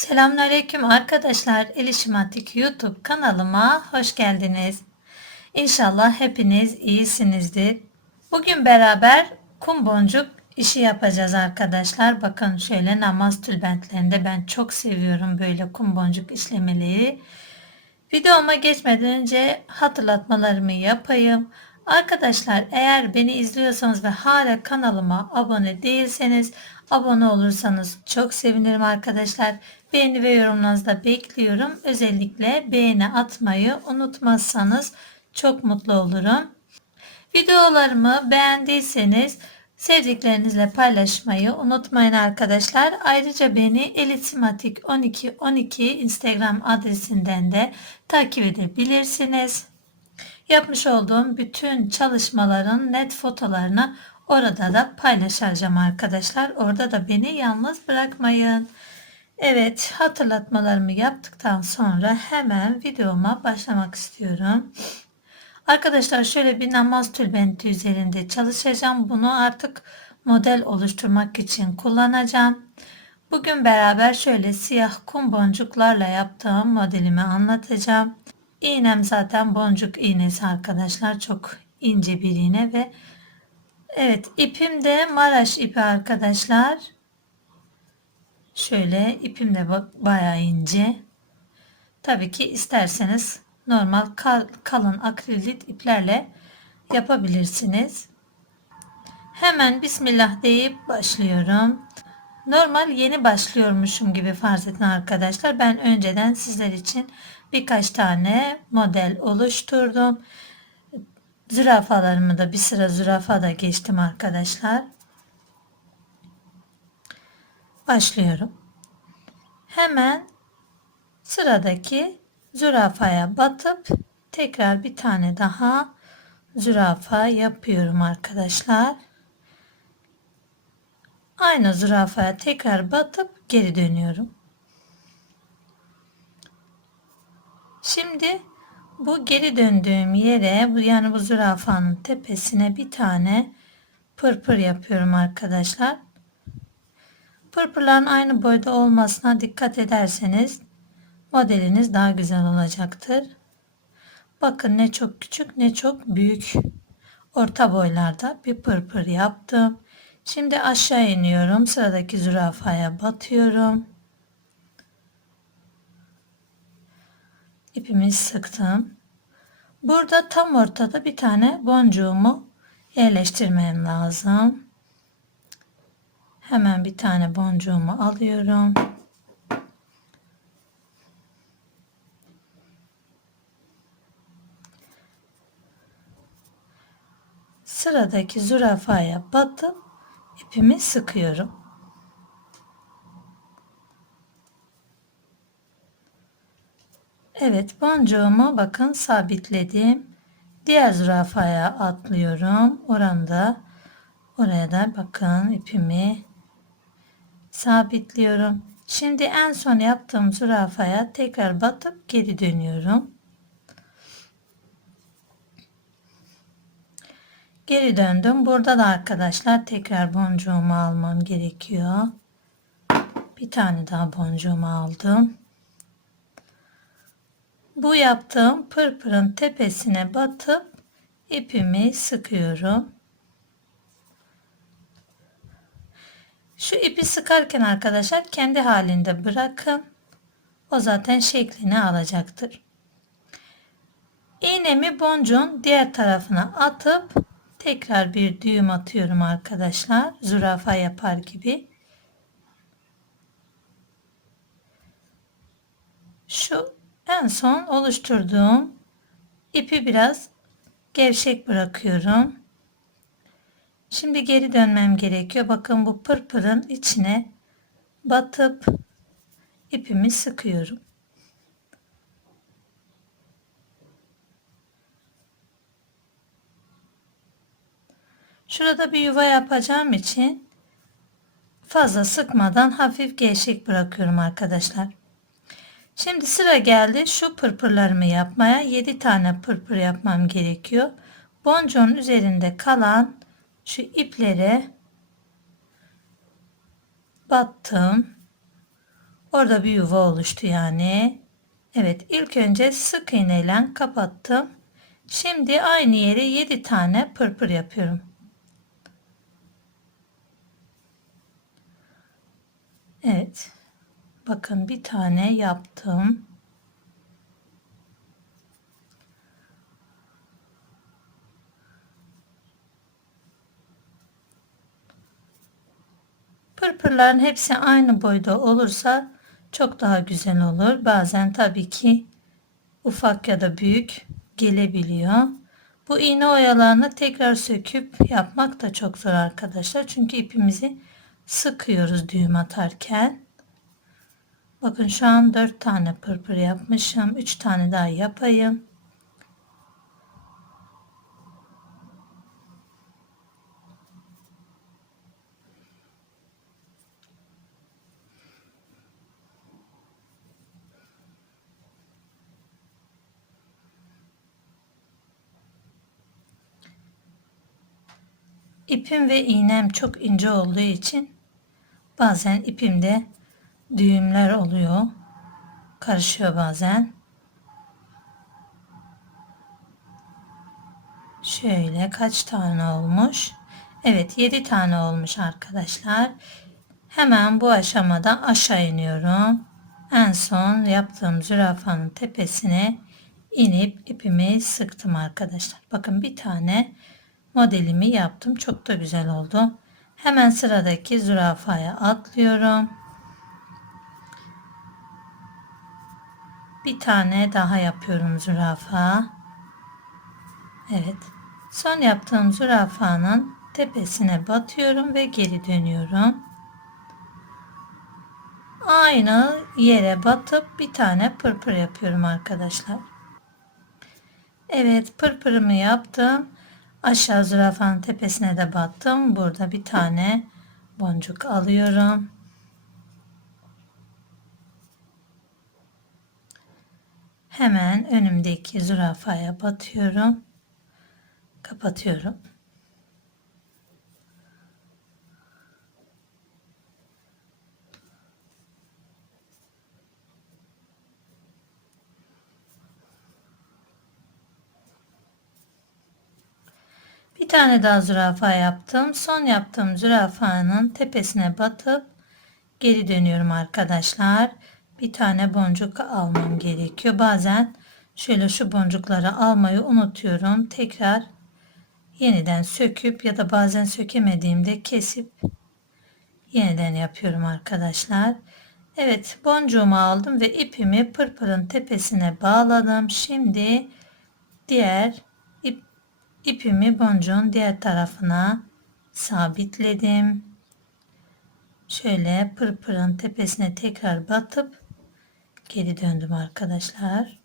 Selamünaleyküm arkadaşlar. Elişimatik YouTube kanalıma hoş geldiniz. İnşallah hepiniz iyisinizdir. Bugün beraber kum boncuk işi yapacağız arkadaşlar. Bakın şöyle namaz tülbentlerinde ben çok seviyorum böyle kum boncuk işlemeleri. Videoma geçmeden önce hatırlatmalarımı yapayım. Arkadaşlar eğer beni izliyorsanız ve hala kanalıma abone değilseniz abone olursanız çok sevinirim arkadaşlar. Beğeni ve yorumlarınızı da bekliyorum. Özellikle beğeni atmayı unutmazsanız çok mutlu olurum. Videolarımı beğendiyseniz sevdiklerinizle paylaşmayı unutmayın arkadaşlar. Ayrıca beni elitimatik 12 12 Instagram adresinden de takip edebilirsiniz. Yapmış olduğum bütün çalışmaların net fotolarını orada da paylaşacağım arkadaşlar. Orada da beni yalnız bırakmayın. Evet hatırlatmalarımı yaptıktan sonra hemen videoma başlamak istiyorum. Arkadaşlar şöyle bir namaz tülbenti üzerinde çalışacağım. Bunu artık model oluşturmak için kullanacağım. Bugün beraber şöyle siyah kum boncuklarla yaptığım modelimi anlatacağım. İğnem zaten boncuk iğnesi arkadaşlar. Çok ince bir iğne ve evet ipim de Maraş ipi arkadaşlar. Şöyle ipim de bak bayağı ince. Tabii ki isterseniz normal kal, kalın akrilit iplerle yapabilirsiniz. Hemen Bismillah deyip başlıyorum. Normal yeni başlıyormuşum gibi farz edin arkadaşlar. Ben önceden sizler için birkaç tane model oluşturdum. Zürafalarımı da bir sıra zürafa da geçtim arkadaşlar. Başlıyorum. Hemen sıradaki zürafaya batıp tekrar bir tane daha zürafa yapıyorum arkadaşlar. Aynı zürafaya tekrar batıp geri dönüyorum. Şimdi bu geri döndüğüm yere yani bu zürafanın tepesine bir tane pırpır yapıyorum arkadaşlar. Pırpırların aynı boyda olmasına dikkat ederseniz modeliniz daha güzel olacaktır. Bakın ne çok küçük ne çok büyük orta boylarda bir pırpır yaptım. Şimdi aşağı iniyorum. Sıradaki zürafaya batıyorum. İpimi sıktım. Burada tam ortada bir tane boncuğumu yerleştirmem lazım. Hemen bir tane boncuğumu alıyorum. Sıradaki zürafaya batıp ipimi sıkıyorum. Evet boncuğumu bakın sabitledim. Diğer zürafaya atlıyorum. Oranda oraya da bakın ipimi sabitliyorum. Şimdi en son yaptığım zürafaya tekrar batıp geri dönüyorum. Geri döndüm. Burada da arkadaşlar tekrar boncuğumu almam gerekiyor. Bir tane daha boncuğumu aldım. Bu yaptığım pırpırın tepesine batıp ipimi sıkıyorum. Şu ipi sıkarken arkadaşlar kendi halinde bırakın. O zaten şeklini alacaktır. İğnemi boncuğun diğer tarafına atıp tekrar bir düğüm atıyorum arkadaşlar. Zürafa yapar gibi. Şu en son oluşturduğum ipi biraz gevşek bırakıyorum. Şimdi geri dönmem gerekiyor. Bakın bu pırpırın içine batıp ipimi sıkıyorum. Şurada bir yuva yapacağım için fazla sıkmadan hafif gevşek bırakıyorum arkadaşlar. Şimdi sıra geldi şu pırpırlarımı yapmaya. 7 tane pırpır yapmam gerekiyor. Boncuğun üzerinde kalan şu iplere battım. Orada bir yuva oluştu yani. Evet ilk önce sık iğneyle kapattım. Şimdi aynı yere 7 tane pırpır yapıyorum. Evet. Bakın bir tane yaptım. Pırpırların hepsi aynı boyda olursa çok daha güzel olur. Bazen tabii ki ufak ya da büyük gelebiliyor. Bu iğne oyalarını tekrar söküp yapmak da çok zor arkadaşlar. Çünkü ipimizi sıkıyoruz düğüm atarken. Bakın şu an 4 tane pırpır yapmışım. 3 tane daha yapayım. İpim ve iğnem çok ince olduğu için bazen ipimde düğümler oluyor. Karışıyor bazen. Şöyle kaç tane olmuş? Evet 7 tane olmuş arkadaşlar. Hemen bu aşamada aşağı iniyorum. En son yaptığım zürafanın tepesine inip ipimi sıktım arkadaşlar. Bakın bir tane modelimi yaptım. Çok da güzel oldu. Hemen sıradaki zürafaya atlıyorum. Bir tane daha yapıyorum zürafa. Evet. Son yaptığım zürafanın tepesine batıyorum ve geri dönüyorum. Aynı yere batıp bir tane pırpır yapıyorum arkadaşlar. Evet pırpırımı yaptım. Aşağı zürafanın tepesine de battım. Burada bir tane boncuk alıyorum. Hemen önümdeki zürafaya batıyorum. Kapatıyorum. Bir tane daha zürafa yaptım. Son yaptığım zürafanın tepesine batıp geri dönüyorum arkadaşlar. Bir tane boncuk almam gerekiyor. Bazen şöyle şu boncukları almayı unutuyorum. Tekrar yeniden söküp ya da bazen sökemediğimde kesip yeniden yapıyorum arkadaşlar. Evet boncuğumu aldım ve ipimi pırpırın tepesine bağladım. Şimdi diğer ip ipimi boncuğun diğer tarafına sabitledim. Şöyle pırpırın tepesine tekrar batıp geri döndüm arkadaşlar.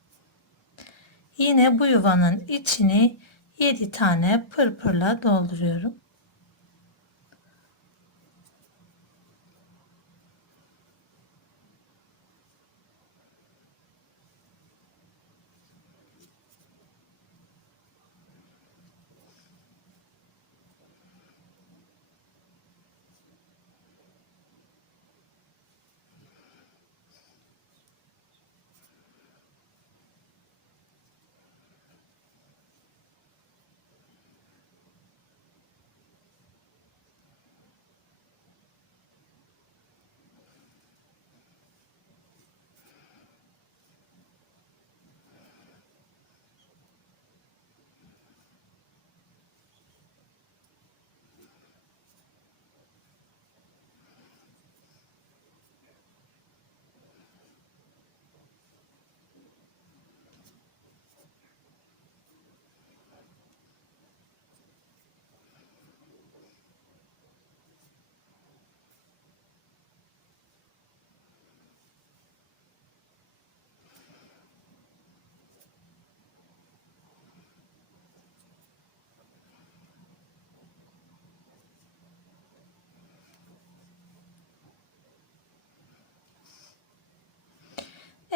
Yine bu yuvanın içini 7 tane pırpırla dolduruyorum.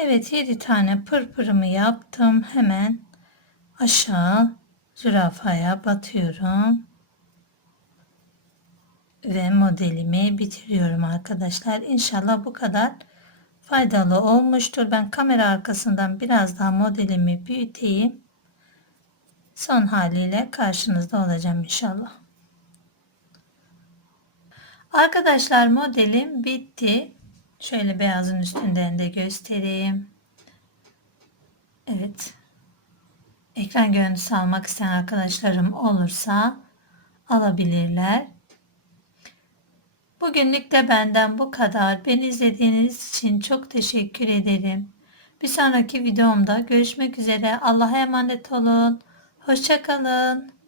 Evet 7 tane pırpırımı yaptım. Hemen aşağı zürafaya batıyorum. Ve modelimi bitiriyorum arkadaşlar. İnşallah bu kadar faydalı olmuştur. Ben kamera arkasından biraz daha modelimi büyüteyim. Son haliyle karşınızda olacağım inşallah. Arkadaşlar modelim bitti. Şöyle beyazın üstünden de göstereyim. Evet. Ekran görüntüsü almak isteyen arkadaşlarım olursa alabilirler. Bugünlük de benden bu kadar. Beni izlediğiniz için çok teşekkür ederim. Bir sonraki videomda görüşmek üzere. Allah'a emanet olun. Hoşçakalın.